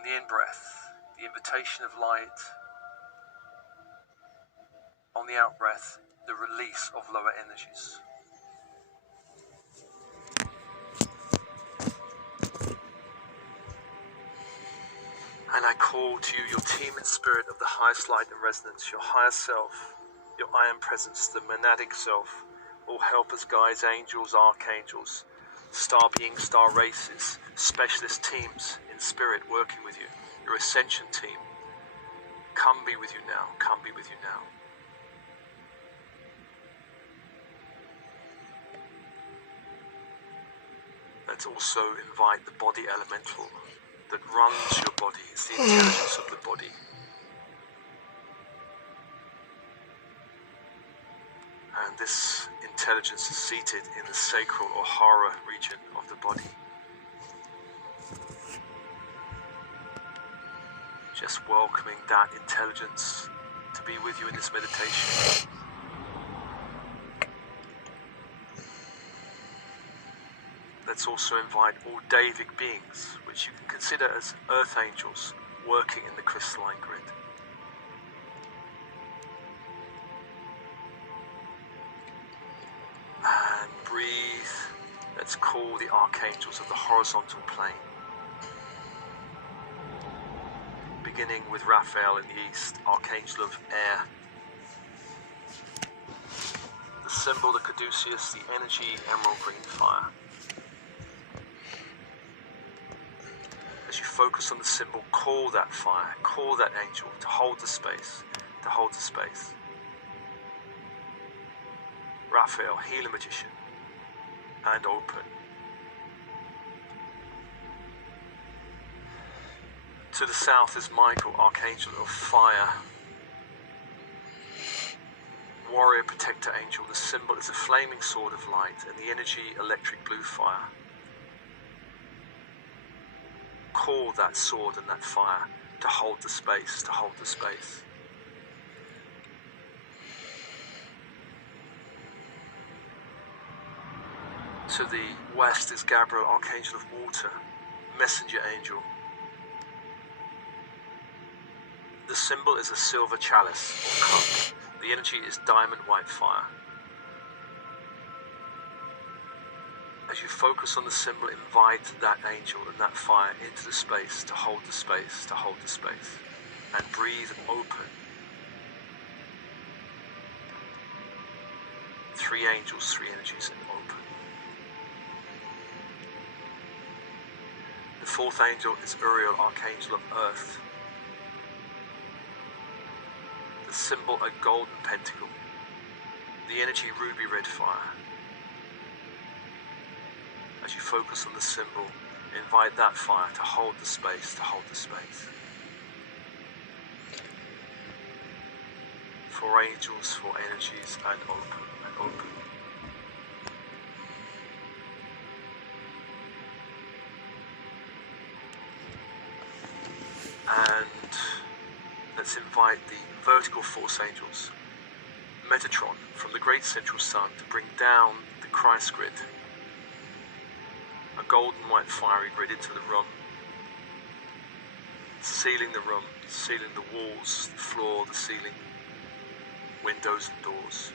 On the in-breath, the invitation of light. On the out-breath, the release of lower energies. And I call to you your team and spirit of the highest light and resonance, your higher self, your I am presence, the monadic self, all helpers, guides, angels, archangels, star beings, star races, specialist teams in spirit working with you, your ascension team. Come be with you now, come be with you now. Let's also invite the body elemental that runs your body. It's the intelligence of the body. And this intelligence is seated in the sacral or hara region of the body. Just welcoming that intelligence to be with you in this meditation. Let's also invite all Davic beings, which you can consider as earth angels, working in the crystalline grid. And breathe. Let's call the archangels of the horizontal plane. Beginning with Raphael in the east, archangel of air. The symbol, the caduceus, the energy, emerald green fire. As you focus on the symbol, call that fire, call that angel to hold the space, to hold the space. Raphael, healer magician, and open. To the south is Michael, archangel of fire. Warrior, protector angel. The symbol is a flaming sword of light, and the energy, electric blue fire. Call that sword and that fire to hold the space, to hold the space. To the west is Gabriel, archangel of water, messenger angel. The symbol is a silver chalice or cup. The energy is diamond white fire. As you focus on the symbol, invite that angel and that fire into the space, to hold the space, to hold the space. And breathe open. 3 angels, 3 energies, and open. The 4th angel is Uriel, archangel of earth. The symbol, a golden pentacle. The energy, ruby red fire. As you focus on the symbol, invite that fire to hold the space, to hold the space. 4 angels, 4 energies, and open, and open. And let's invite the vertical force angels, Metatron, from the great central sun, to bring down the Christ grid. A golden white fiery grid into the room, sealing the room, sealing the walls, the floor, the ceiling, windows and doors.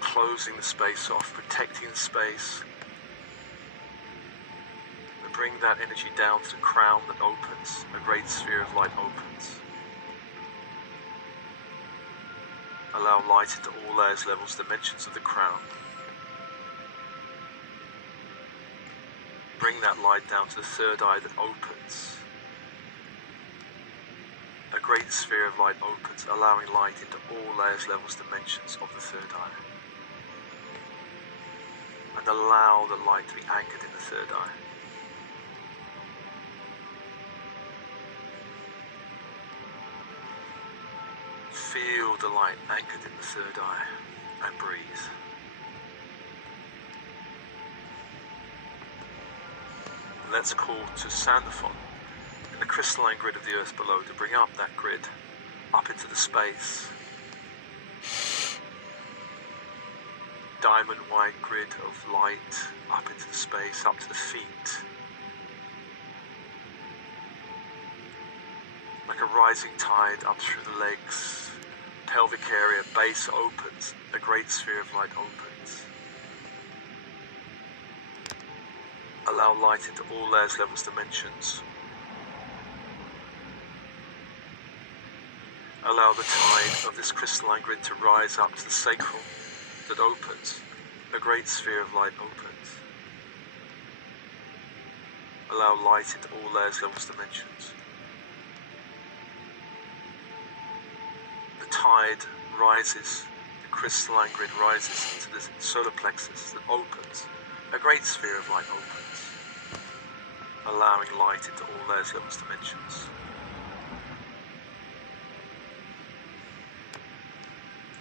Closing the space off, protecting the space. And bring that energy down to the crown that opens, a great sphere of light opens. Allow light into all layers, levels, dimensions of the crown. Bring that light down to the 3rd eye that opens. A great sphere of light opens, allowing light into all layers, levels, dimensions of the 3rd eye. And allow the light to be anchored in the 3rd eye. Feel the light anchored in the 3rd eye, and breathe. And let's call to Sandalphon in the crystalline grid of the earth below to bring up that grid, up into the space. diamond white grid of light up into the space, up to the feet. Like a rising tide up through the legs, pelvic area, base opens, a great sphere of light opens. Allow light into all layers, levels, dimensions. Allow the tide of this crystalline grid to rise up to the sacral that opens. A great sphere of light opens. Allow light into all layers, levels, dimensions. The tide rises, the crystalline grid rises into the solar plexus that opens. A great sphere of light opens. Allowing light into all layers, levels, dimensions.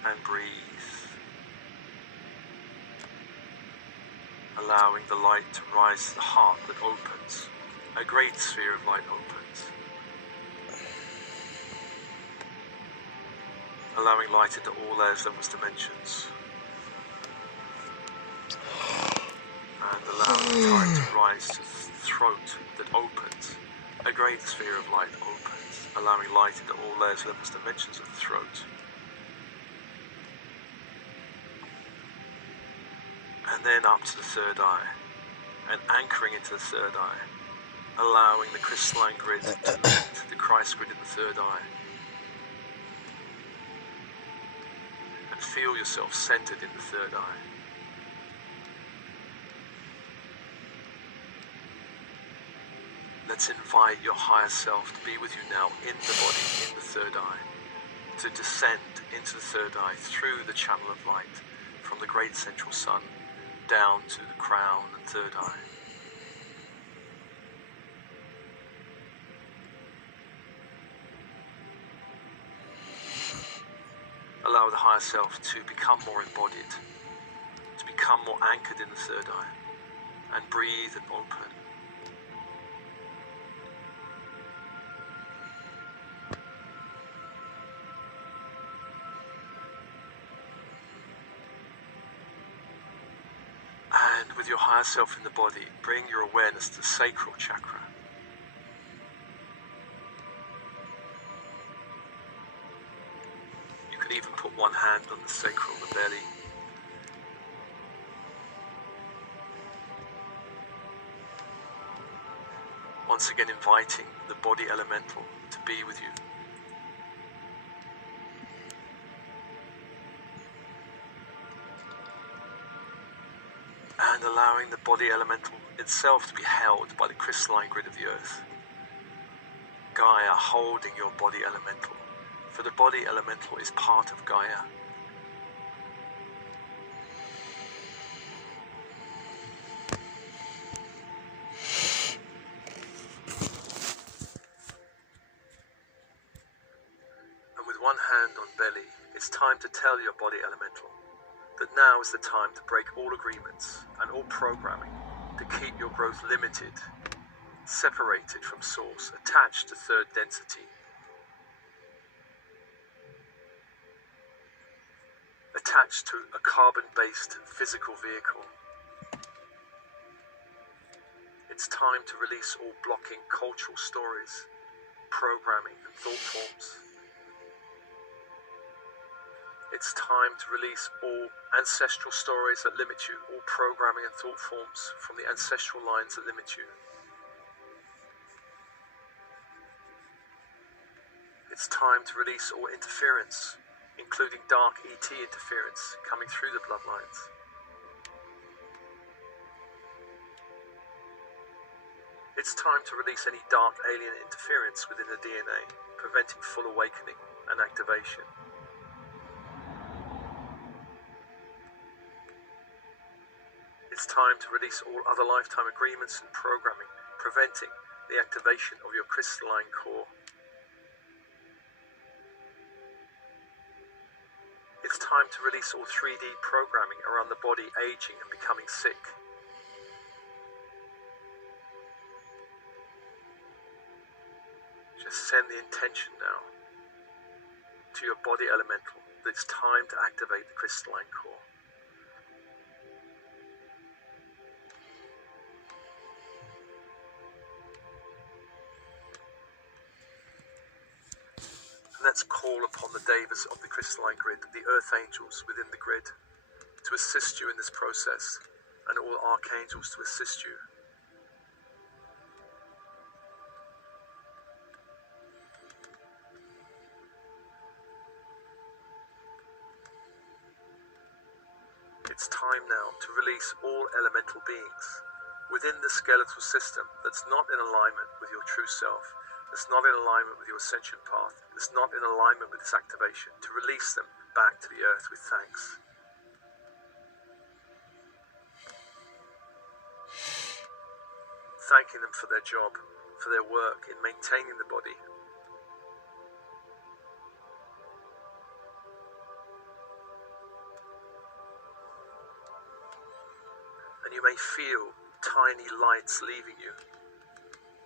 And breathe. Allowing the light to rise to the heart that opens. A great sphere of light opens. Allowing light into all layers, levels, dimensions. And allowing the tide to rise to the throat that opens. A great sphere of light opens. Allowing light into all layers, levels, dimensions of the throat. And then up to the third eye, and anchoring into the third eye, allowing the crystalline grid to meet the Christ grid in the third eye. And feel yourself centered in the third eye. Let's invite your higher self to be with you now in the body, in the third eye, to descend into the third eye through the channel of light from the great central sun down to the crown and third eye. Allow the higher self to become more embodied, to become more anchored in the third eye, and breathe and open. And with your higher self in the body, bring your awareness to the sacral chakra. You can even put one hand on the sacral, the belly. Once again inviting the body elemental to be with you. And allowing the body elemental itself to be held by the crystalline grid of the earth. Gaia holding your body elemental, for the body elemental is part of Gaia. And with one hand on belly, it's time to tell your body elemental that now is the time to break all agreements and all programming to keep your growth limited, separated from source, attached to third density, attached to a carbon-based physical vehicle. It's time to release all blocking cultural stories, programming and thought forms. It's time to release all ancestral stories that limit you, all programming and thought forms from the ancestral lines that limit you. It's time to release all interference, including dark ET interference coming through the bloodlines. It's time to release any dark alien interference within the DNA, preventing full awakening and activation. It's time to release all other lifetime agreements and programming, preventing the activation of your crystalline core. It's time to release all 3D programming around the body aging and becoming sick. Just send the intention now to your body elemental that it's time to activate the crystalline core. let's call upon the devas of the crystalline grid, the earth angels within the grid, to assist you in this process, and all archangels to assist you. It's time now to release all elemental beings within the skeletal system that's not in alignment with your true self, that's not in alignment with your ascension path, that's not in alignment with this activation, to release them back to the earth with thanks. Thanking them for their job, for their work in maintaining the body. And you may feel tiny lights leaving you.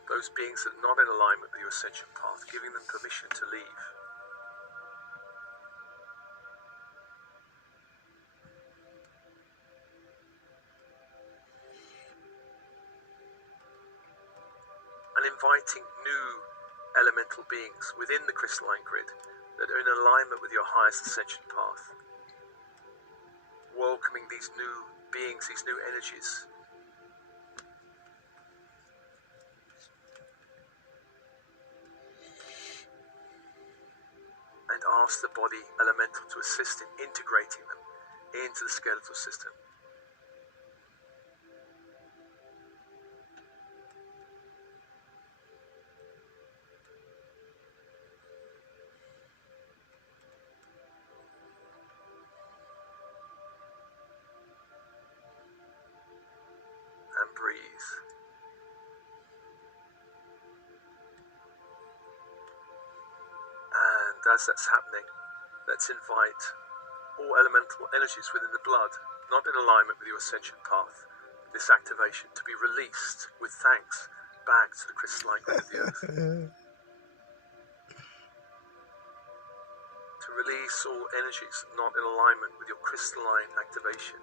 Those beings that are not in alignment with your ascension path, giving them permission to leave. And inviting new elemental beings within the crystalline grid that are in alignment with your highest ascension path. Welcoming these new beings, these new energies. And ask the body elemental to assist in integrating them into the skeletal system. And breathe. And as that's happening, let's invite all elemental energies within the blood, not in alignment with your ascension path, this activation to be released with thanks back to the crystalline grid of the earth. To release all energies not in alignment with your crystalline activation.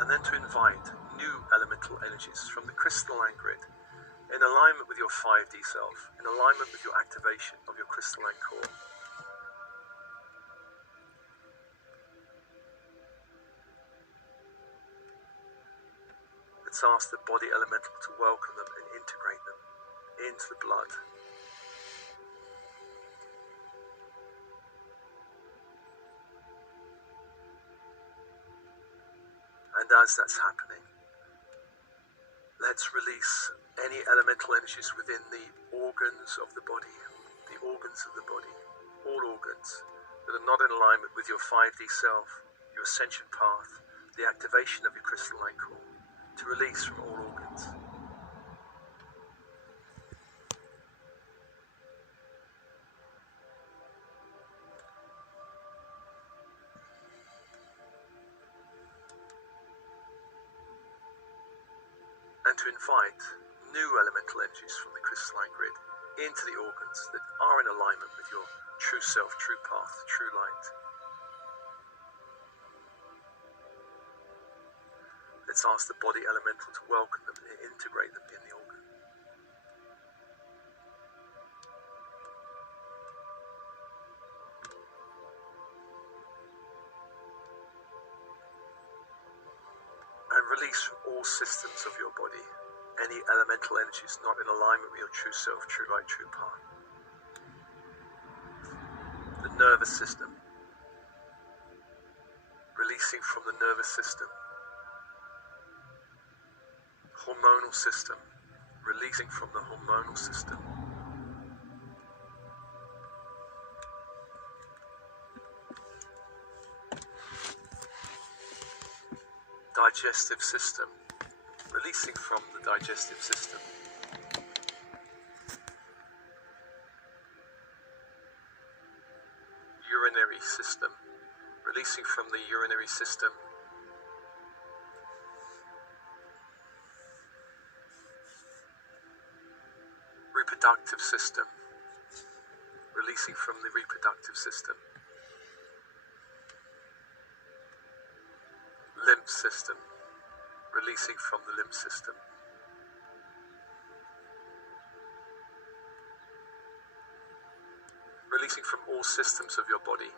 And then to invite new elemental energies from the crystalline grid in alignment with your 5D self, in alignment with your activation of your crystalline core. Let's ask the body elemental to welcome them and integrate them into the blood. And as that's happening, let's release any elemental energies within the organs of the body, all organs that are not in alignment with your 5D self, your ascension path, the activation of your crystalline core, to release from all organs. And to invite new elemental energies from the crystalline grid into the organs that are in alignment with your true self, true path, true light. Let's ask the body elemental to welcome them and integrate them in the organ. And release from all systems of your body any elemental energies not in alignment with your true self, true light, true path. The nervous system. Releasing from the nervous system. Hormonal system. Releasing from the hormonal system. Digestive system. Releasing from the digestive system. Urinary system. Releasing from the urinary system. Reproductive system. Releasing from the reproductive system. Lymph system. releasing from the limb system. Releasing from all systems of your body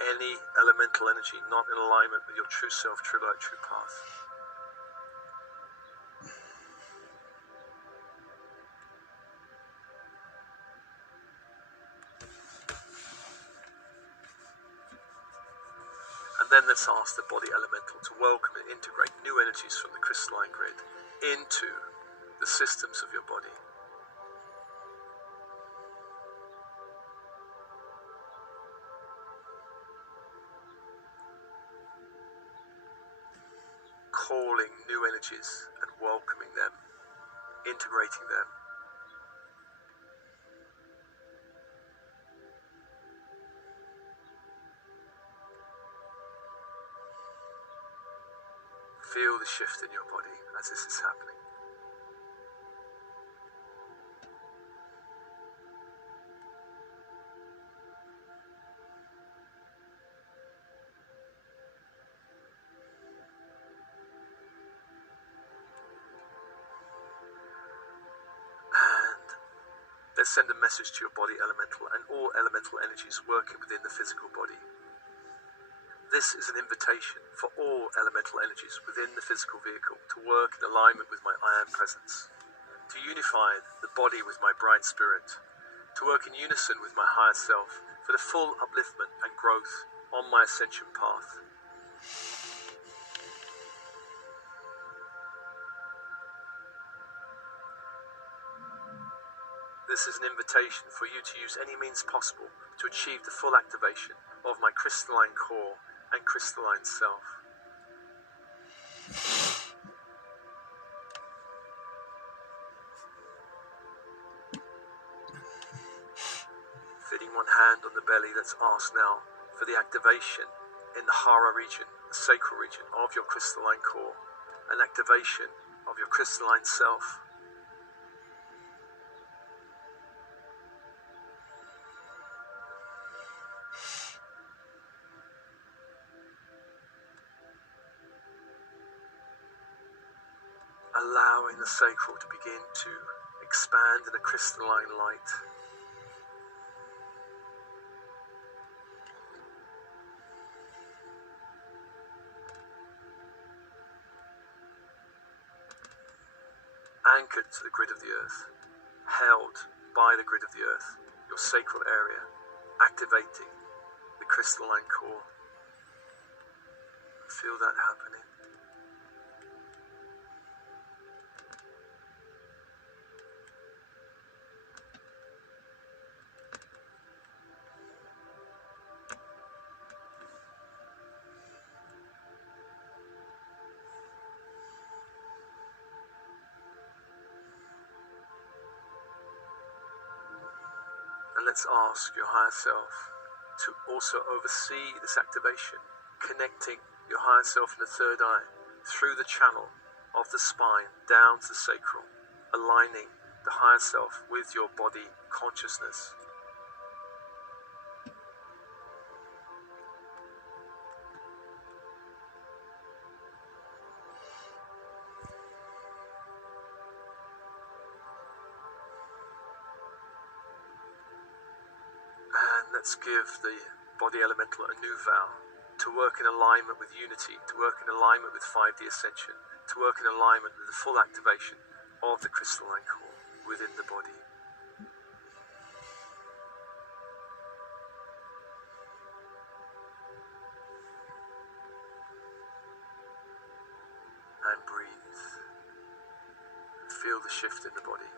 any elemental energy not in alignment with your true self, true light, true path. And then let's ask the body elemental to welcome and integrate new energies from the crystalline grid into the systems of your body. Calling new energies and welcoming them, integrating them. Feel the shift in your body as this is happening. And let's send a message to your body elemental and all elemental energies working within the physical body. This is an invitation for all elemental energies within the physical vehicle to work in alignment with my I Am presence, to unify the body with my bright spirit, to work in unison with my higher self for the full upliftment and growth on my ascension path. This is an invitation for you to use any means possible to achieve the full activation of my crystalline core and crystalline self. Fitting one hand on the belly, let's ask now for the activation in the Hara region, the sacral region of your crystalline core, an activation of your crystalline self. Allowing the sacral to begin to expand in a crystalline light. Anchored to the grid of the earth, held by the grid of the earth, your sacral area, activating the crystalline core. Feel that happening. And let's ask your higher self to also oversee this activation, connecting your higher self in the third eye through the channel of the spine down to the sacral, aligning the higher self with your body consciousness. Let's give the body elemental a new vow to work in alignment with unity, to work in alignment with 5D ascension, to work in alignment with the full activation of the crystalline core within the body. And breathe. Feel the shift in the body.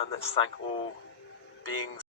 And let's thank all beings